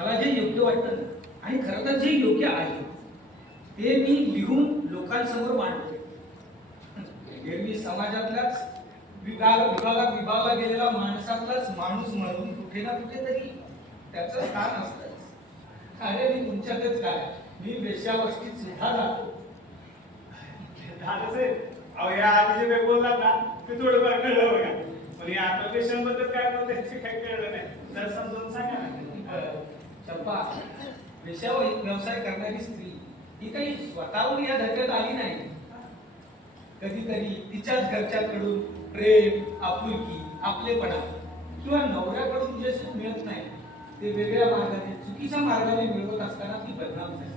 मला जे योग्य वाटतं ना आणि खरं तर जे योग्य आहे ते मी लिहून लोकांसमोर मांडतो. एरवी समाजातल्याच विभाग विभागात विभागला गेलेला माणसातलाच माणूस म्हणून कुठे ना कुठेतरी त्याचं स्थान असतं अरे मी तुमच्यातच काय? मी वेश्यावस्तीत सुद्धा जातो अहो या आधी जे काही बोललात ना ते थोडंफार कळलं बघा. पण या application बद्दल काय बोलताय ते काही कळलं नाही. तर समजून सांगा ना. चंपा वेश्या व्यवसाय करणारी स्त्री ही काही स्वतःहून या धक्क्यात आली नाही. कधीतरी तिच्याच घरच्याकडून प्रेम आपुलकी आपलेपणा किंवा नवऱ्याकडून जे सुख मिळत नाही. ते वेगळ्या मार्गाने चुकीच्या मार्गाने मिळवत असताना ती बदनाम झाली.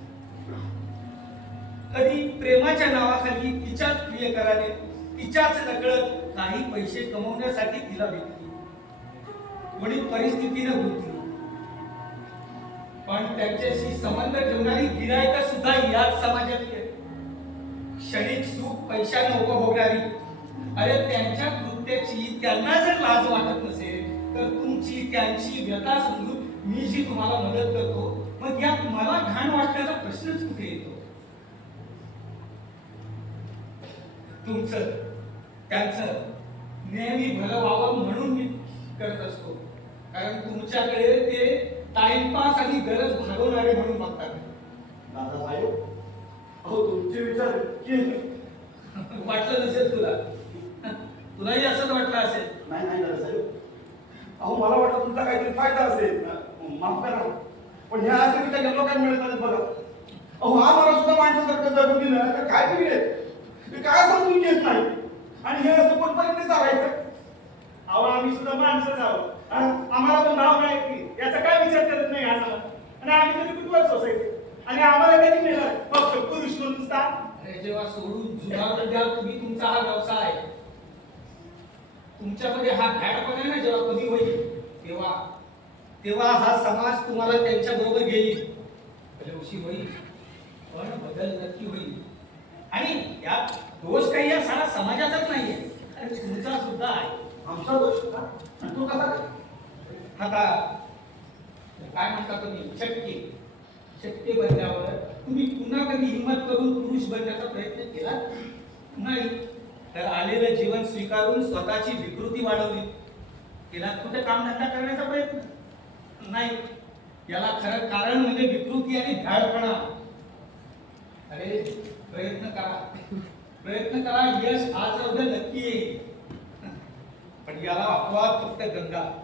कधी प्रेमाच्या नावाखाली तिच्याच प्रियकराने तिच्याच नकळत काही पैसे कमवण्यासाठी तिला विकली कोणी परिस्थितीनं गुंतली. पण त्यांच्याशी संबंध ठेवणारी गिरायक सुद्धा याच समाजातली आहेत. क्षणिक सुख पैशाने उपभोगणारी अरे त्यांच्या कृत्याची त्यांना जर लाज वाटत नसेल तर तुमची त्यांची व्यथा समजून मी जी तुम्हाला मदत करतो मग यात मला घाण वाटण्याचा प्रश्नच कुठे येतो? तुमचं त्यांचं नेहमी भलं व्हावं म्हणून मी करत असतो. कारण तुमच्याकडे ते टाइमपास आणि गरज भागवणारे म्हणून बघतात. दादासाहेब अहो तुमचे विचार वाटलं नसेल तुला? तुलाही असंच वाटलं असेल? नाही नाही दादासाहेब अहो मला वाटतं तुमचा काहीतरी फायदा असेल. माफ करा. पण ह्या असे विचार लोकांना मिळत नाहीत बघा. अहो आम्हाला सुद्धा माणसासारखं जगू दिलं. तर काय बिघडेल ते काय समजून घेत नाही आणि हे असं कोणपर्यंत चालायचं? अहो आम्ही सुद्धा आहोत. हा? आम्हाला पण भाव नाही की. याचा काय विचार करत नाही असं आणि आम्ही कधी कुठवर सोसायटी. आणि आम्हाला कधी मिळणार? फक्त पुरुष म्हणून नुसता. अरे जेव्हा सोडून जुगार द्या तुम्ही तुमचा हा व्यवसाय. तुमच्यामध्ये हा घाटपणा आहे ना जेव्हा कमी होईल? तेव्हा. तेव्हा हा समाज तुम्हाला त्यांच्या बरोबर घेईल. भले उशीर होईल पण बदल नक्की होईल. आणि यात दोष काही या सारा समाजाचाच नाहीये. अरे तुमचा सुद्धा आहे. आमचा दोष का? तो कसा? काय? काय म्हणता तुम्ही? शक्य. शक्य बनल्यावर तुम्ही पुन्हा कधी हिंमत करून पुरुष बनण्याचा प्रयत्न केला? नाही. तर आलेलं जीवन स्वीकारून स्वतःची विकृती वाढवली. केला कुठे कामधंदा करण्याचा प्रयत्न? नाही. याला खरं कारण म्हणजे विकृती आणि भ्याडपणा अरे प्रयत्न करा. प्रयत्न करा. यश आज ना नक्की येईल. पण याला अपवाद फक्त गंगा.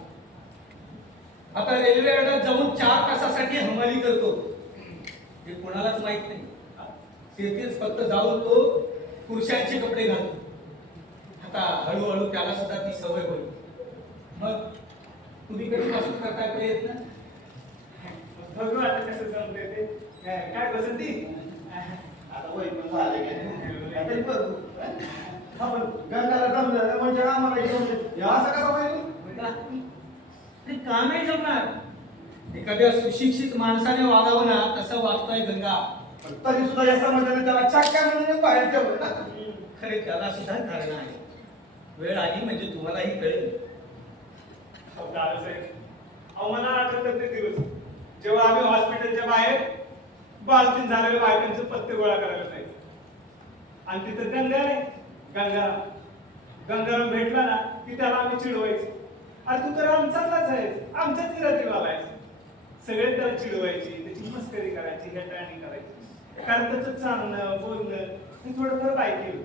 आता रेल्वे अड्ड्यात जाऊन चार तासासाठी हमाली करतो. हे कोणालाच माहीत नाही. तेथेच फक्त जाऊन तो पुरुषांचे कपडे घालतो. आता हळूहळू त्याला सुद्धा ती सवय होईल. मग तुम्ही कधीपासून करताय प्रयत्न? बघू आता कसं जमतंय ते. काय- काय बसंती? आता वय पण झाले हं? हा पण गंगाला जमलं म्हणजे आम्हाला असं कसं होईल ते का नाही जमणार एखाद्या सुशिक्षित माणसाने वागावं ना तसं वागतोय गंगा. पण तरी सुद्धा या समाजाने त्याला चाक्या म्हणून बाहेर ठेवलं ना. खरे त्याला सुद्धा कारण आहे. वेळ आली म्हणजे तुम्हालाही कळेल. अहो, मला आठवतात ते दिवस. जेव्हा आम्ही हॉस्पिटलच्या बाहेर बालतीन झालेल्या बायकांचे पत्ते गोळा करायला जायचो. आणि तिथं गंगा आहे. गंगाराम गंगाराम भेटला ना की त्याला आम्ही चिडवायचो. अरे तू तर आमचाच आहे आमच्याच घरातील आहे सगळे त्याला चिडवायची त्याची मस्करी करायची हेटाळणी करायची. कारण त्याचं चालणं बोलणं हे थोडंफार ऐकेल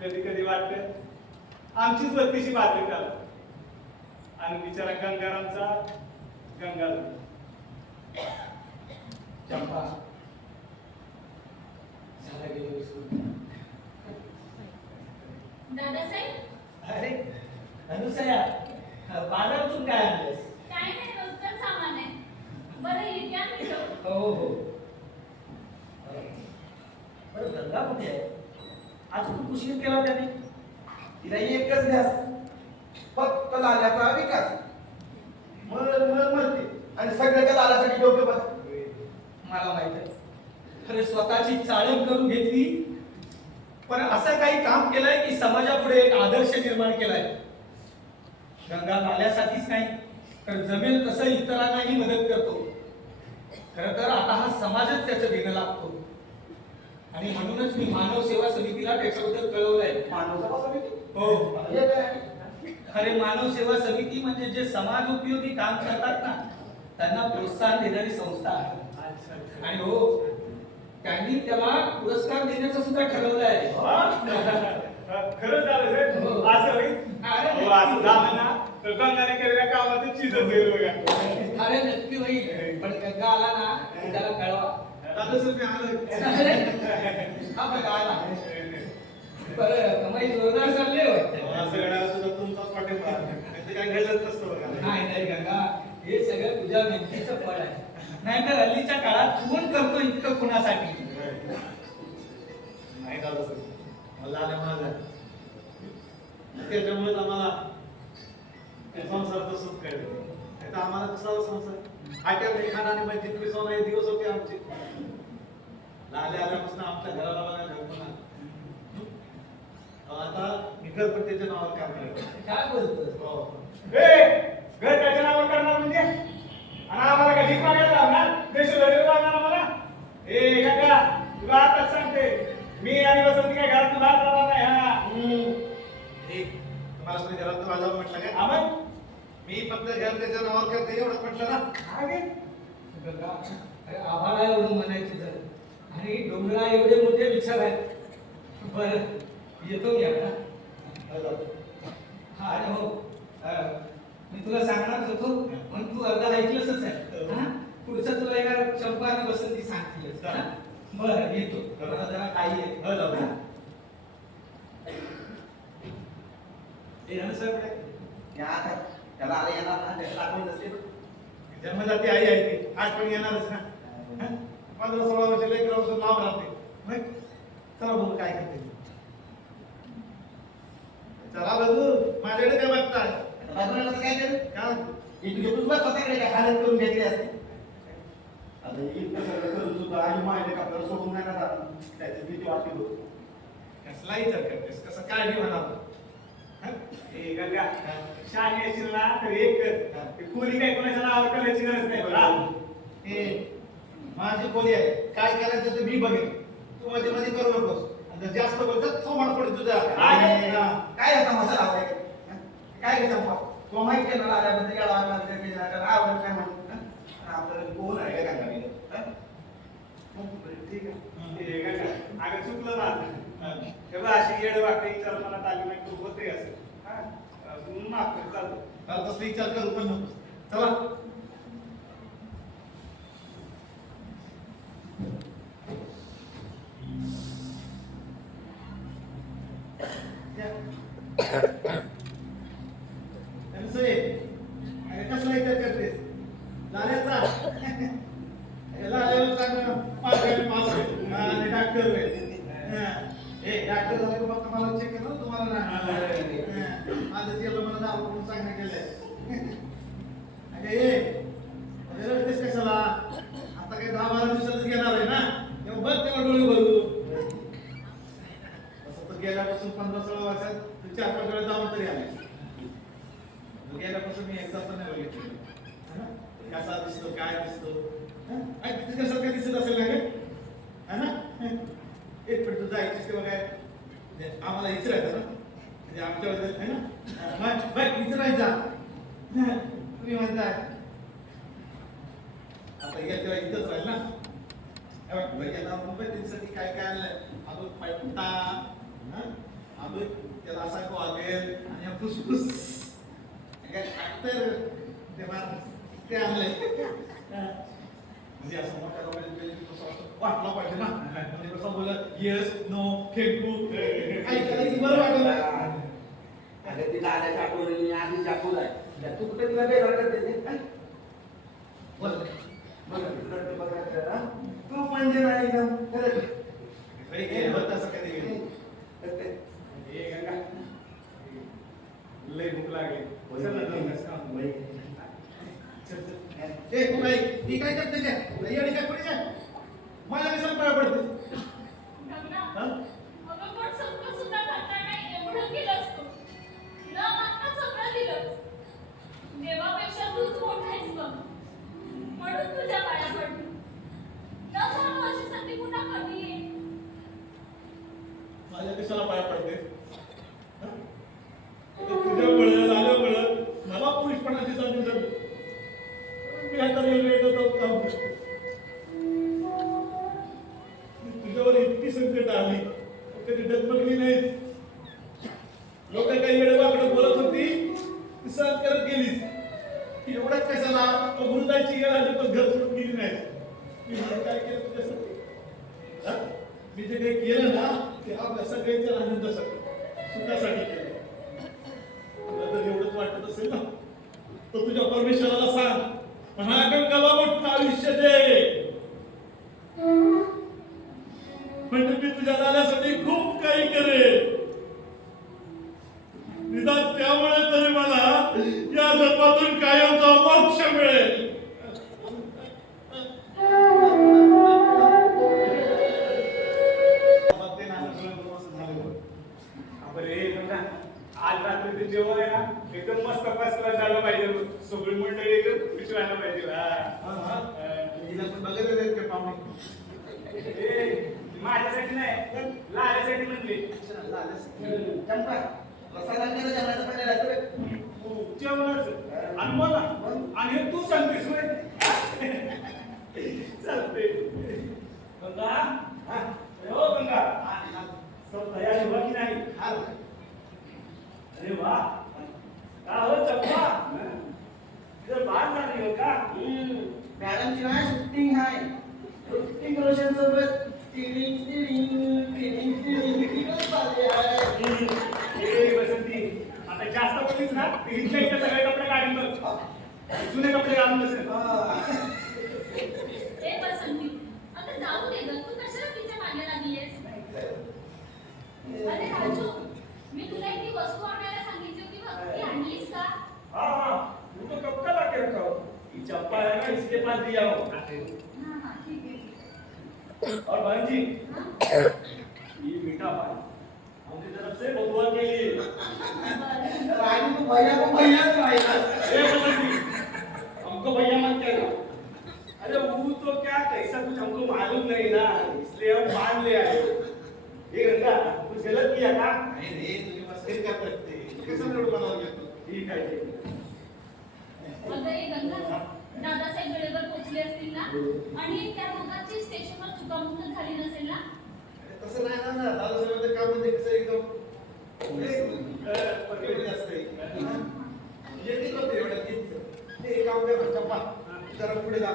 कधी कधी वाटत आमचीच बत्तीची बाजरी त्याला आणि बिचारा गंगारामचा गंगा चंपा झालं गेलं. दादासाहेब? अनुसया बाजारातून काय आणलंस काय नाही रोजचं सामान आहे. बरं हे घ्या मी ठेवतो. हो. हो बरं गंगा कुठे आहे? आज खूप उशीर केला त्याने. तिला एकच ध्यास फक्त लाल्याचा विकास. मर मर मरते आणि सगळ्याच्या लाल्यासाठी योग्य बघा. मला माहीत आहे. खरे स्वतःची चाळण करून घेतली. पण असं काही काम केलंय की समाजापुढे एक आदर्श निर्माण केलाय? गंगा नाल्यासाठीच नाही तर जमेल तसं इतरांनाही मदत करतो खरं तर आता हा समाजच त्याचं देणं लागतो आणि म्हणूनच मी मानव सेवा समितीला त्याच्याबद्दल कळवलंय मानव सभा समिती हो? अरे मानव सेवा समिती म्हणजे जे समाज उपयोगी काम करतात ना त्यांना प्रोत्साहन देणारी संस्था आहे. आणि हो त्यांनी त्याला पुरस्कार देण्याचं सुद्धा ठरवलं आहे. खरंच झालं हो. असं. हो, असं झालं ना गंगाने केलेल्या कामाचं होईल बघा. अरे नक्की होईल पण गंगा आला ना की त्याला कळवा. दादा सर मी आलोय. हा बघा आला. बरं कमाई जोरदार चालली होय. असं घडायला सुद्धा तुमचाच पाठिंबा नाहीतर काय घडलंच नसतं बघा. नाही नाही गंगा हे सगळं तुझ्या मेहनतीचं फळ आहे. नाहीतर हल्लीच्या काळात कोण करतो इतकं कुणासाठी नाही दादा सर मला आल्या माझ्या त्याच्यामुळेच आम्हाला संसार तसंच कळलं आम्हाला कसा संसार. हॉटेल खाना आणि म्हणजे तिकडे सोना हे दिवस होते आमचे. लाल्या आल्यापासून आमच्या घराला बघायला घरपणा आता मी नावावर काम करतो काय बोलतोस हो. घर त्याच्या नावावर करणार म्हणजे? आणि आम्हाला काय भीक मागायला लावणार? देश लागणार आम्हाला? ए काका तुला आताच सांगते. मी आणि वसंती काय घरात बाहेर राहणार तुम्हाला कोणी घरात माझ्या म्हटलं काय? आमन मी फक्त घर त्याच्या नावावर करते एवढंच म्हटलं ना. आगे गंगा. अरे आभाळा एवढं म्हणायचं जर आणि डोंगरा एवढे मोठे विचार आहेत. बरं येतो मी आता. हा आणि हो. मी तुला सांगणारच होतो. पण तू अर्धा ऐकलंच आहे. हा? पुढचं तुला एका चंपा आणि बसंती सांगतीलच. हा? बरं येतो. मला जरा काही आहे हो, जाऊ. हा? हे रणसाहेब या आता त्याला आले येणार ना त्याला आठवण नसते जन्मजाती आई आहे ती. आज पण येणारच ना? पंधरा सोळा वर्ष लेकरापासून लांब राहते. मग? चला बघू काय करते चला बघू. माझ्याकडे काय बघताय बाजूला कसं काय करेल का? हे तुझे तुझं स्वतःकडे काय? हालत करून घेतली असते. आता इतकं सगळं करून सुद्धा आई माहिती का आपल्याला सोडून नाही ना जात. त्याची भीती वाटते बघ. कसला विचार करतेस. कसं काय बी म्हणावं. ए गंगा. शाही असेल ना तर एक. कोणी काय कोणाच्या नावावर करायची गरज नाही बरं हा? माझी खोली आहे. काय करायचं ते मी बघेन. तू मध्ये मध्ये करू नकोस. जर जास्त बोलतात तो मार पडेल तुझा. काय होता मसाला? काय घेता तो माहिती ना आल्याबद्दल या लागला आवडत नाही म्हणून? हं? आपल्याला कोण आहे का काय ठीक आहे. अगं चुकलं ना. तेव्हा अशी येड वाटते विचार मला तालीम आहे खूप होते असं. हा? अजून माफ कर चालतं आता तसं विचार करू पण नकोस चला अरे कसला विचार करतेस लाल्याचा याला आल्यावर चांगलं पाच वेळ पास होईल. हा, आणि डॉक्टर होईल. हा. ए डॉक्टर झाले मग तुम्हाला चेक केलं तुम्हाला नाही माझं केलं मला दारू म्हणून सांगण्यात केलंय अगं ये अरे रडतेस कशाला आता काही दहा बारा दिवसातच घेणार आहे ना तेव्हा बघ त्याला डोळे भरू असं तर गेल्यापासून पंधरा सोळा वर्षात चार पाच वेळा जाऊन तरी आले. गेल्यापासून मी एकदा पण नाही बघितलं. कसा दिसतो काय दिसतो? हं? काय तुझ्यासारखं दिसत असेल ना है ना? एक पण तू जायचीस तेव्हा काय? म्हणजे आम्हाला इचरायचं ना? म्हणजे आमच्या वेळेस आहे ना? बाय इचरायचा तुम्ही म्हणताय आता या तेव्हा इथंच राहील ना? हे बघ, बघ, त्यांच्यासाठी काय काय आणलंय? अजून पैठा हं? अजून त्याला असा वागेल आणि हा फुसफुस काय actor तेव्हा ते आणलंय म्हणजे असं मोठ्या लोकांनी कसं असं वाटलं पाहिजे ना म्हणजे कसं बोलत येस नो खेळू काही बरं वाटलं ना अगं ती दादाच्या आठवणी आधीची आठवण आहे त्या तू कुठे तिला वेगळं करते ते, हं? बोल बघ तुला ते बघायचं, हं? तू म्हणजे नाही एकदम खरंच. काही केलं होतं असं कधी गेलं करते. ए गंगा लय भूक लागली ए काय ती काय करते मला कशाला पडते. माझ्या कशाला पाय पडते. तुझ्यामुळे आल्यामुळे मला पोलीस पडण्याची सांगितलं मी आता रेल्वे मी तुझ्या लाल्यासाठी खूप काही करेल लाल्यासाठी नाही लाल्यासाठी म्हणले. जेवणाच हो, आणि मला आणि तू सांगतेस चालते गंगा? हो. गंगा. सब अरे वा. हो चप्पा इधर बात झाली हो का? मॅडमची नाही शूटिंग आहे. सोबत अरे वो तो क्या कैसा हमको मालूम नहीं ना. इसलिए हम मान ले आए. ये गंगा कुछ गलत किया ना? नहीं नहीं तुम्हें बस फिर क्या करते कैसे आता हे गंगा दादासाहेब असतील ना? आणि त्या दोघांची स्टेशनवर चुकामुक झाली नसेल ना? तसं नाही ना दादासाहेब काय म्हणते कसं एकदम? जरा पुढे जा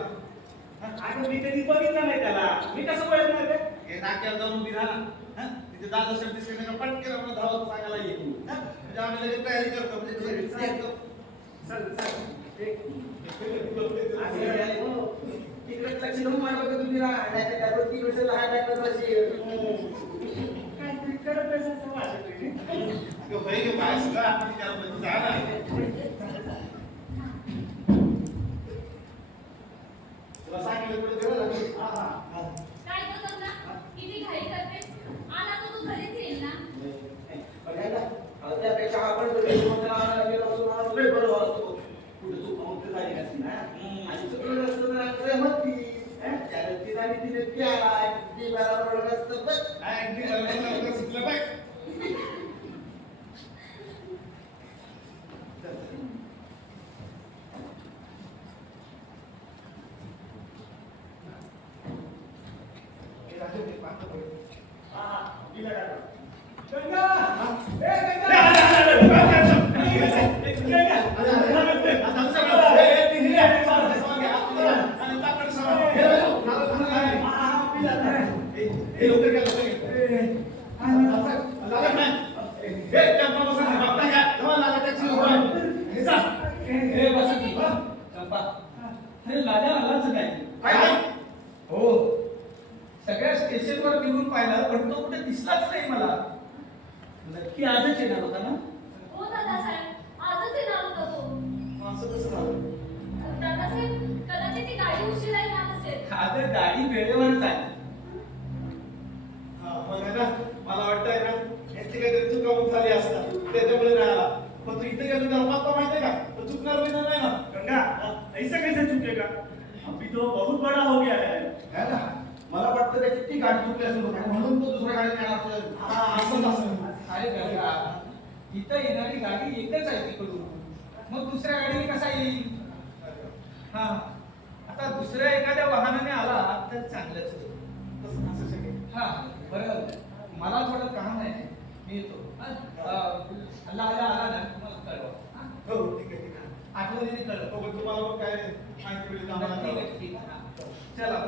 आणि मी बघितलं नाही त्याला मी कसं बघितलं रे हे. नाक्याला जाऊन उभी राहा तिथे दादा शब्द सेनेला पटकेला मला धावत सांगायला येईल म्हणजे आम्ही लगेच तयारी करतो म्हणजे तिकडे लक्ष नऊ तुम्ही राहा तिकडे लहान बसेल cara pensa assim, eu falei que mais, ah, porque ela vai usar, né? पाहिला पण तो कुठे दिसलाच नाही मला. नक्की आजच येणार होता ना? ती गाडी चुकली असेल म्हणून तो दुसऱ्या गाडी येणार असेल. अरे इथं येणारी गाडी एकच आहे तिकडून. मग दुसऱ्या गाडीने कसा येईल? हा. आता दुसऱ्या एखाद्या वाहनाने आला तर चांगलंच हा. बरं. मला थोडं काम आहे. मी येतो. हल्ला आला आला ना तुम्हाला कळव. हो, ठीक आहे आठवणीने कळव. हो, तुम्हाला काय माहिती चला.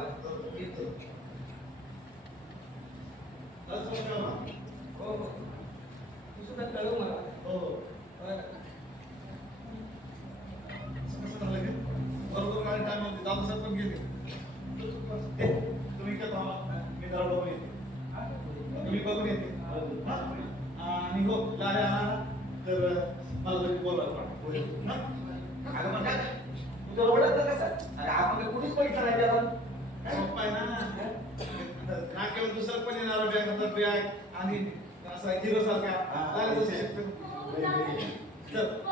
येतो. आज لا لا